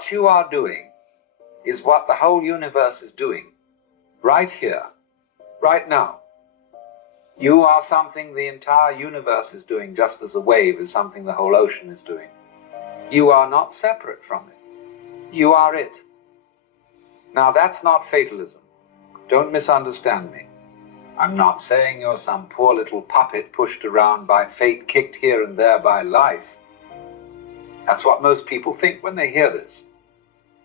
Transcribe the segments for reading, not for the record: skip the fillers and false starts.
What you are doing is what the whole universe is doing, right here, right now. You are something the entire universe is doing, just as a wave is something the whole ocean is doing. You are not separate from it. You are it. Now, that's not fatalism. Don't misunderstand me. I'm not saying you're some poor little puppet pushed around by fate, kicked here and there by life. That's what most people think when they hear this.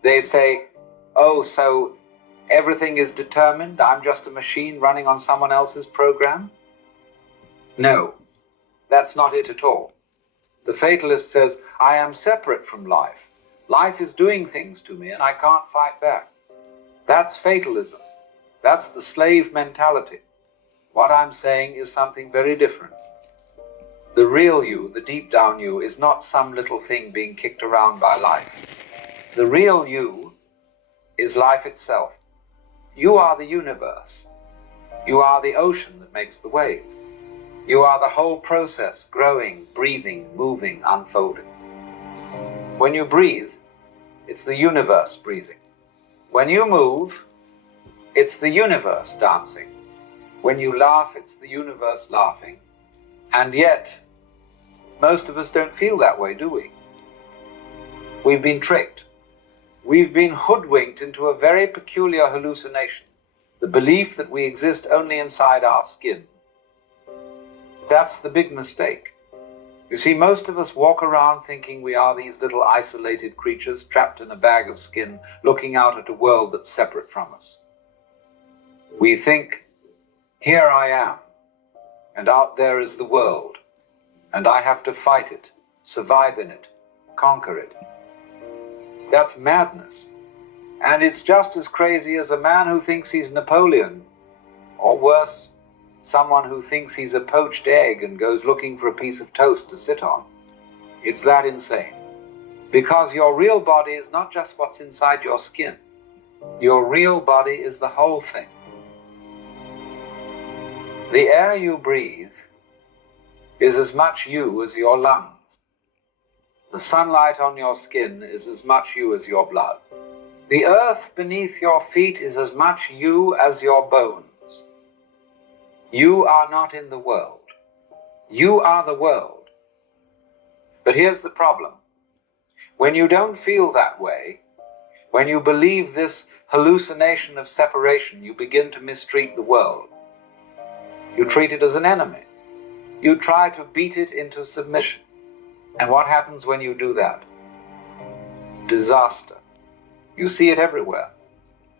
They say, oh, so everything is determined? I'm just a machine running on someone else's program? No, that's not it at all. The fatalist says, I am separate from life. Life is doing things to me and I can't fight back. That's fatalism. That's the slave mentality. What I'm saying is something very different. The real you, the deep down you, is not some little thing being kicked around by life. The real you is life itself. You are the universe. You are the ocean that makes the wave. You are the whole process, growing, breathing, moving, unfolding. When you breathe, it's the universe breathing. When you move, it's the universe dancing. When you laugh, it's the universe laughing. And yet, most of us don't feel that way, do we? We've been tricked. We've been hoodwinked into a very peculiar hallucination, the belief that we exist only inside our skin. That's the big mistake. You see, most of us walk around thinking we are these little isolated creatures trapped in a bag of skin, looking out at a world that's separate from us. We think, here I am, and out there is the world, and I have to fight it, survive in it, conquer it. That's madness. And it's just as crazy as a man who thinks he's Napoleon, or worse, someone who thinks he's a poached egg and goes looking for a piece of toast to sit on. It's that insane. Because your real body is not just what's inside your skin. Your real body is the whole thing. The air you breathe is as much you as your lungs. The sunlight on your skin is as much you as your blood. The earth beneath your feet is as much you as your bones. You are not in the world. You are the world. But here's the problem. When you don't feel that way, when you believe this hallucination of separation, you begin to mistreat the world. You treat it as an enemy. You try to beat it into submission. And what happens when you do that? Disaster. You see it everywhere.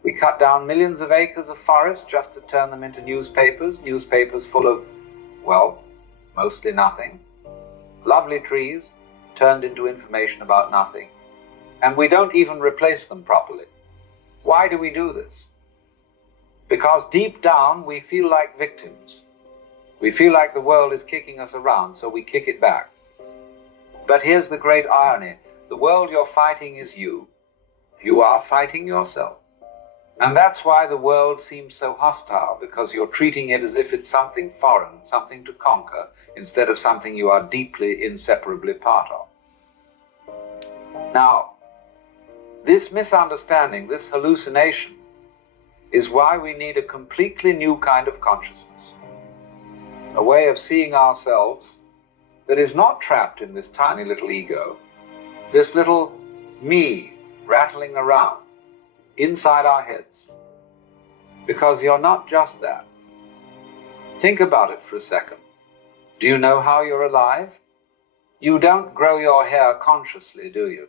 We cut down millions of acres of forest just to turn them into newspapers full of, well, mostly nothing. Lovely trees turned into information about nothing. And we don't even replace them properly. Why do we do this? Because deep down we feel like victims. We feel like the world is kicking us around, so we kick it back. But here's the great irony. The world you're fighting is you. You are fighting yourself. And that's why the world seems so hostile, because you're treating it as if it's something foreign, something to conquer, instead of something you are deeply, inseparably part of. Now, this misunderstanding, this hallucination, is why we need a completely new kind of consciousness. A way of seeing ourselves that is not trapped in this tiny little ego, this little me rattling around inside our heads. Because you're not just that. Think about it for a second. Do you know how you're alive? You don't grow your hair consciously, do you?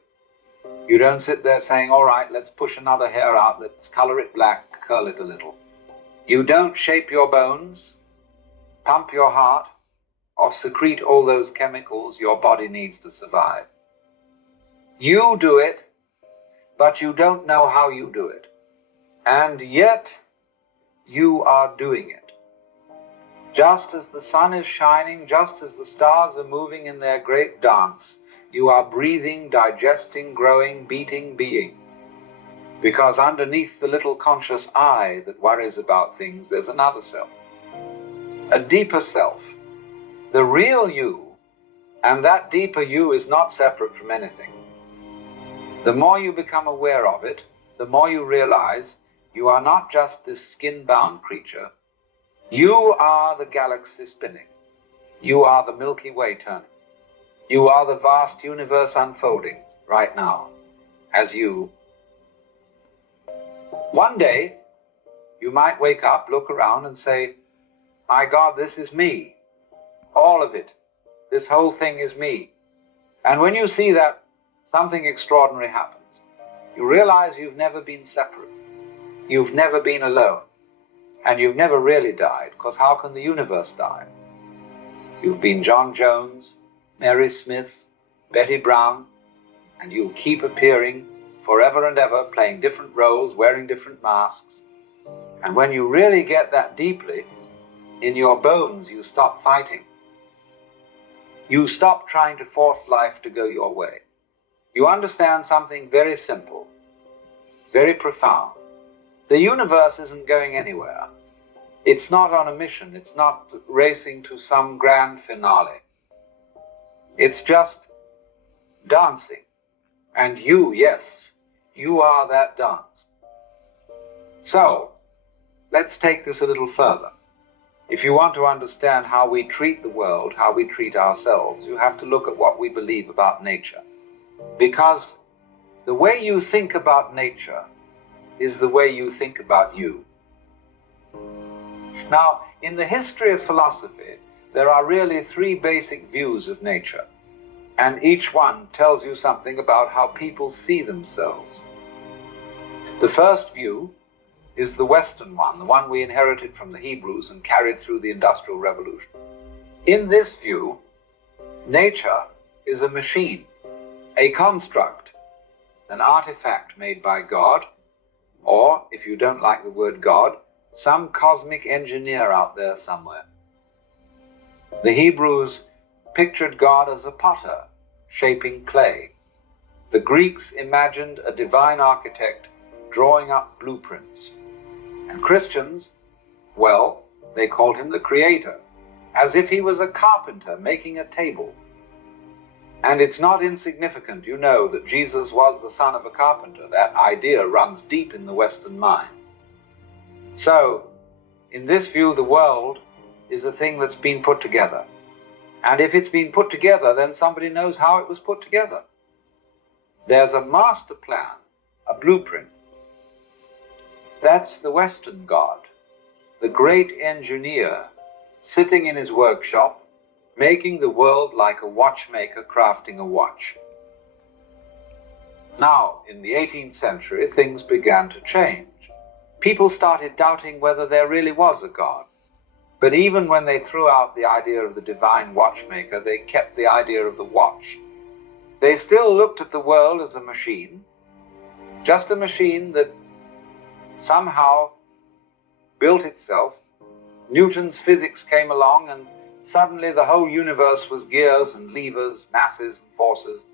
You don't sit there saying, all right, let's push another hair out, let's color it black, curl it a little. You don't shape your bones, pump your heart, or secrete all those chemicals your body needs to survive. You do it, but you don't know how you do it. And yet, you are doing it. Just as the sun is shining, just as the stars are moving in their great dance, you are breathing, digesting, growing, beating, being. Because underneath the little conscious I that worries about things, there's another self. A deeper self. The real you, and that deeper you is not separate from anything. The more you become aware of it, the more you realize you are not just this skin-bound creature. You are the galaxy spinning. You are the Milky Way turning. You are the vast universe unfolding right now as you. One day, you might wake up, look around and say, my God, this is me. All of it. This whole thing is me. And when you see that, something extraordinary happens. You realize you've never been separate. You've never been alone. And you've never really died, because how can the universe die? You've been John Jones, Mary Smith, Betty Brown, and you'll keep appearing forever and ever, playing different roles, wearing different masks. And when you really get that deeply, in your bones you stop fighting. You stop trying to force life to go your way. You understand something very simple, very profound. The universe isn't going anywhere. It's not on a mission. It's not racing to some grand finale. It's just dancing. And you, yes, you are that dance. So, let's take this a little further. If you want to understand how we treat the world, how we treat ourselves, you have to look at what we believe about nature. Because the way you think about nature is the way you think about you. Now, in the history of philosophy, there are really three basic views of nature, and each one tells you something about how people see themselves. The first view is the Western one, the one we inherited from the Hebrews and carried through the Industrial Revolution. In this view, nature is a machine, a construct, an artifact made by God, or, if you don't like the word God, some cosmic engineer out there somewhere. The Hebrews pictured God as a potter shaping clay. The Greeks imagined a divine architect drawing up blueprints. And Christians, well, they called him the Creator, as if he was a carpenter making a table. And it's not insignificant, you know, that Jesus was the son of a carpenter. That idea runs deep in the Western mind. So, in this view, the world is a thing that's been put together. And if it's been put together, then somebody knows how it was put together. There's a master plan, a blueprint. That's the Western God, the great engineer sitting in his workshop, making the world like a watchmaker crafting a watch. Now, in the 18th century, things began to change. People started doubting whether there really was a God. But even when they threw out the idea of the divine watchmaker, they kept the idea of the watch. They still looked at the world as a machine, just a machine that somehow built itself. Newton's physics came along and suddenly the whole universe was gears and levers, masses and forces.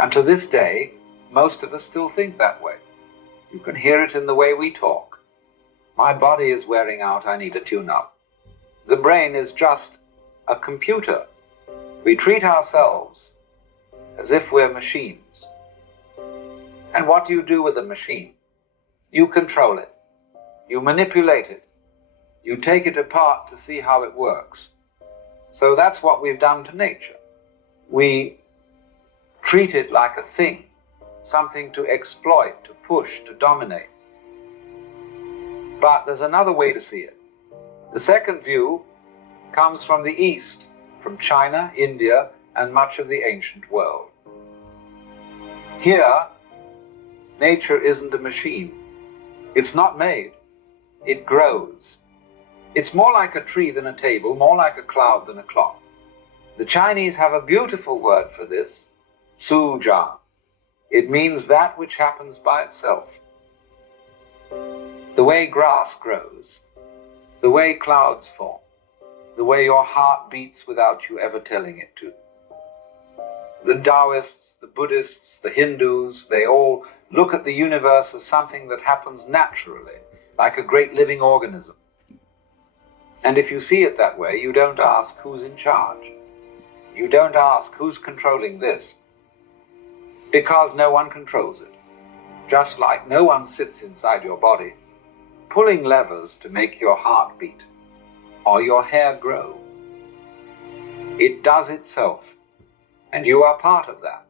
And to this day, most of us still think that way. You can hear it in the way we talk. My body is wearing out, I need a tune-up. The brain is just a computer. We treat ourselves as if we're machines. And what do you do with a machine? You control it. You manipulate it. You take it apart to see how it works. So that's what we've done to nature. We treat it like a thing, something to exploit, to push, to dominate. But there's another way to see it. The second view comes from the East, from China, India, and much of the ancient world. Here, nature isn't a machine. It's not made. It grows. It's more like a tree than a table, more like a cloud than a clock. The Chinese have a beautiful word for this, Suzha. It means that which happens by itself. The way grass grows, the way clouds form, the way your heart beats without you ever telling it to. The Taoists, the Buddhists, the Hindus, they all look at the universe as something that happens naturally, like a great living organism. And if you see it that way, you don't ask who's in charge. You don't ask who's controlling this. because no one controls it. Just like no one sits inside your body, pulling levers to make your heart beat or your hair grow. It does itself, and you are part of that.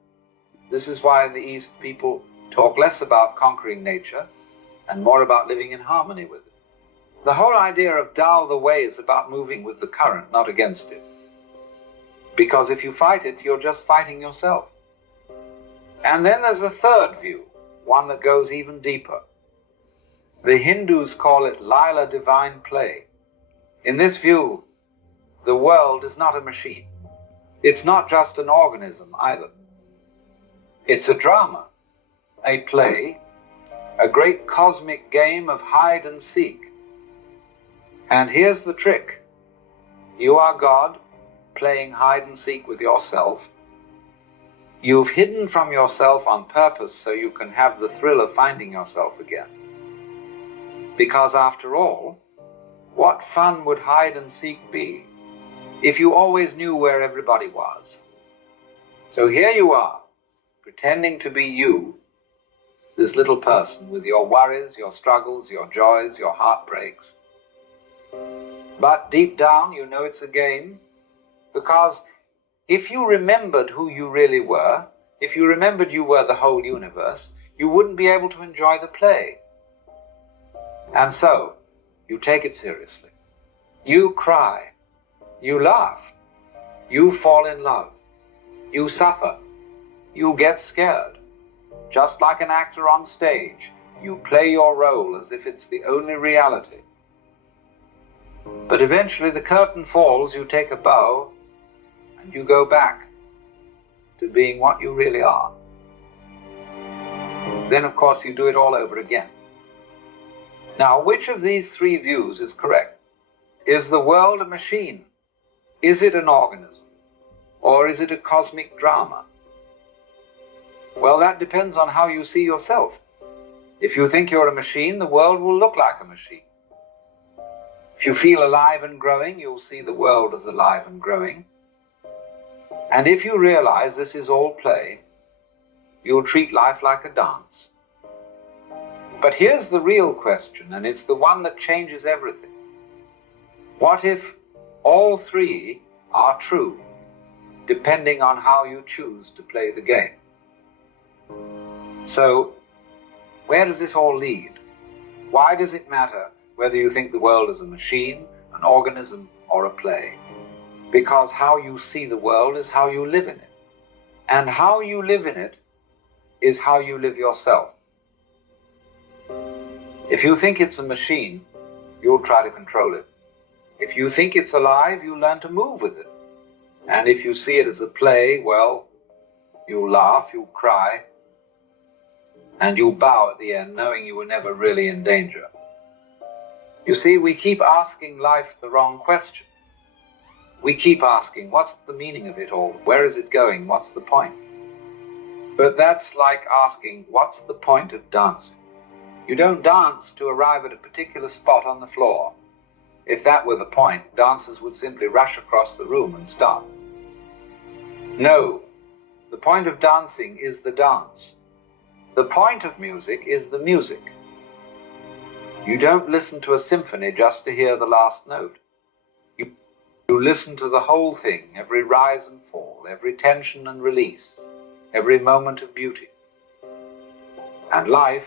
This is why in the East people talk less about conquering nature and more about living in harmony with it. The whole idea of Tao the Way is about moving with the current, not against it. Because if you fight it, you're just fighting yourself. And then there's a third view, one that goes even deeper. The Hindus call it Lila divine play. In this view, the world is not a machine. It's not just an organism either. It's a drama, a play, a great cosmic game of hide and seek. And here's the trick. You are God, playing hide and seek with yourself. You've hidden from yourself on purpose so you can have the thrill of finding yourself again. Because after all, what fun would hide and seek be if you always knew where everybody was? So here you are, pretending to be you, this little person with your worries, your struggles, your joys, your heartbreaks. But deep down, you know it's a game, because if you remembered who you really were, if you remembered you were the whole universe, you wouldn't be able to enjoy the play. And so, you take it seriously. You cry. You laugh. You fall in love. You suffer. You get scared. Just like an actor on stage, you play your role as if it's the only reality. But eventually the curtain falls, you take a bow, and you go back to being what you really are. Then, of course, you do it all over again. Now, which of these three views is correct? Is the world a machine? Is it an organism? Or is it a cosmic drama? Well, that depends on how you see yourself. If you think you're a machine, the world will look like a machine. If you feel alive and growing, you'll see the world as alive and growing. And if you realize this is all play, you'll treat life like a dance. But here's the real question, and it's the one that changes everything. What if all three are true, depending on how you choose to play the game? So, where does this all lead? Why does it matter whether you think the world is a machine, an organism, or a play? Because how you see the world is how you live in it. And how you live in it is how you live yourself. If you think it's a machine, you'll try to control it. If you think it's alive, you'll learn to move with it. And if you see it as a play, well, you'll laugh, you'll cry, and you'll bow at the end, knowing you were never really in danger. You see, we keep asking life the wrong question. We keep asking, what's the meaning of it all? Where is it going? What's the point? But that's like asking, what's the point of dancing? You don't dance to arrive at a particular spot on the floor. If that were the point, dancers would simply rush across the room and stop. No, the point of dancing is the dance. The point of music is the music. You don't listen to a symphony just to hear the last note. You listen to the whole thing, every rise and fall, every tension and release, every moment of beauty. And life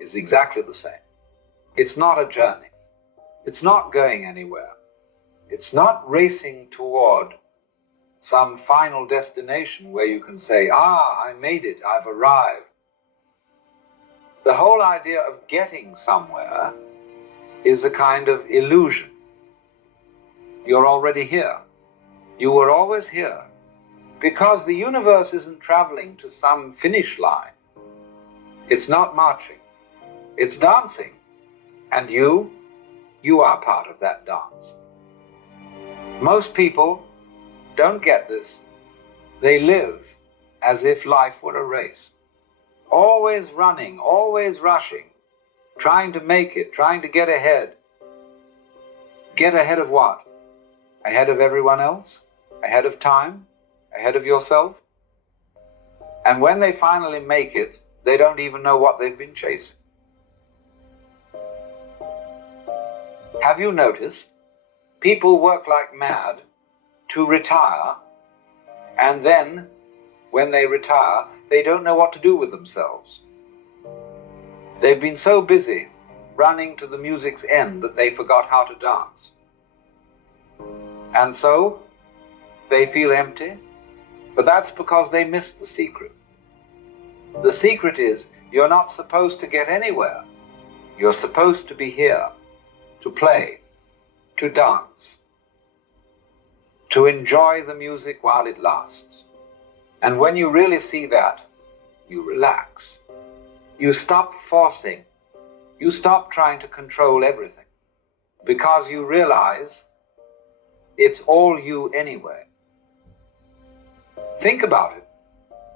is exactly the same. It's not a journey. It's not going anywhere. It's not racing toward some final destination where you can say, I made it, I've arrived. The whole idea of getting somewhere is a kind of illusion. You're already here. You were always here. Because the universe isn't traveling to some finish line. It's not marching. It's dancing. And you are part of that dance. Most people don't get this. They live as if life were a race. Always running, always rushing, trying to make it, trying to get ahead. Get ahead of what? Ahead of everyone else? Ahead of time? Ahead of yourself? And when they finally make it, they don't even know what they've been chasing. Have you noticed? People work like mad to retire, and then, when they retire, they don't know what to do with themselves. They've been so busy running to the music's end that they forgot how to dance. And so, they feel empty, but that's because they missed the secret. The secret is, you're not supposed to get anywhere. You're supposed to be here, to play, to dance, to enjoy the music while it lasts. And when you really see that, you relax. You stop forcing. You stop trying to control everything, because you realize it's all you anyway. Think about it.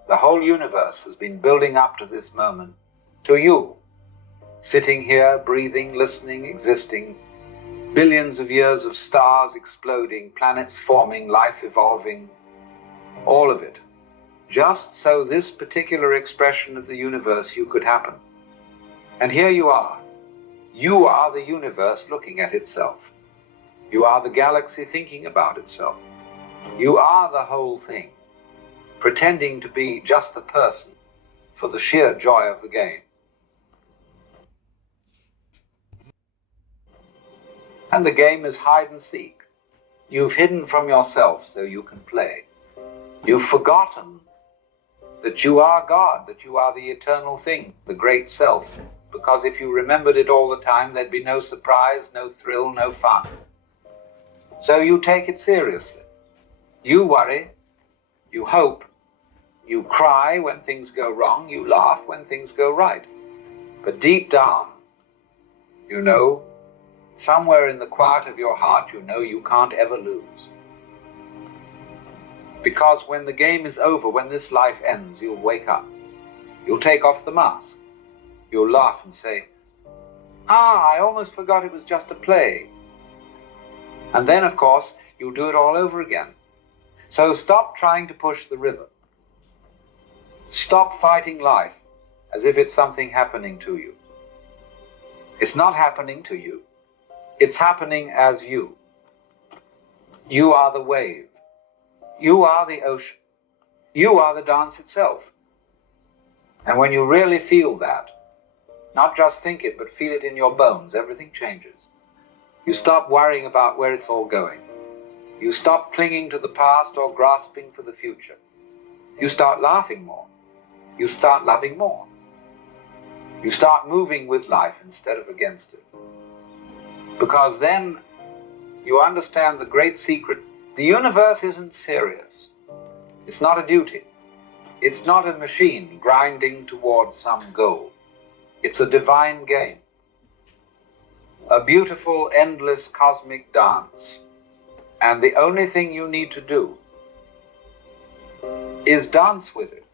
The whole universe has been building up to this moment, to you, sitting here, breathing, listening, existing, billions of years of stars exploding, planets forming, life evolving, all of it, just so this particular expression of the universe you could happen. And here you are. You are the universe looking at itself. You are the galaxy thinking about itself. You are the whole thing, pretending to be just a person for the sheer joy of the game. And the game is hide and seek. You've hidden from yourself so you can play. You've forgotten that you are God, that you are the eternal thing, the great self, because if you remembered it all the time, there'd be no surprise, no thrill, no fun. So you take it seriously. You worry, you hope, you cry when things go wrong, you laugh when things go right. But deep down, you know, somewhere in the quiet of your heart, you know you can't ever lose. Because when the game is over, when this life ends, you'll wake up. You'll take off the mask. You'll laugh and say, I almost forgot it was just a play. And then, of course, you'll do it all over again. So stop trying to push the river. Stop fighting life as if it's something happening to you. It's not happening to you. It's happening as you. You are the wave. You are the ocean. You are the dance itself. And when you really feel that, not just think it, but feel it in your bones, everything changes. You stop worrying about where it's all going. You stop clinging to the past or grasping for the future. You start laughing more. You start loving more. You start moving with life instead of against it. Because then you understand the great secret. The universe isn't serious. It's not a duty. It's not a machine grinding towards some goal. It's a divine game. A beautiful, endless cosmic dance. And the only thing you need to do is dance with it.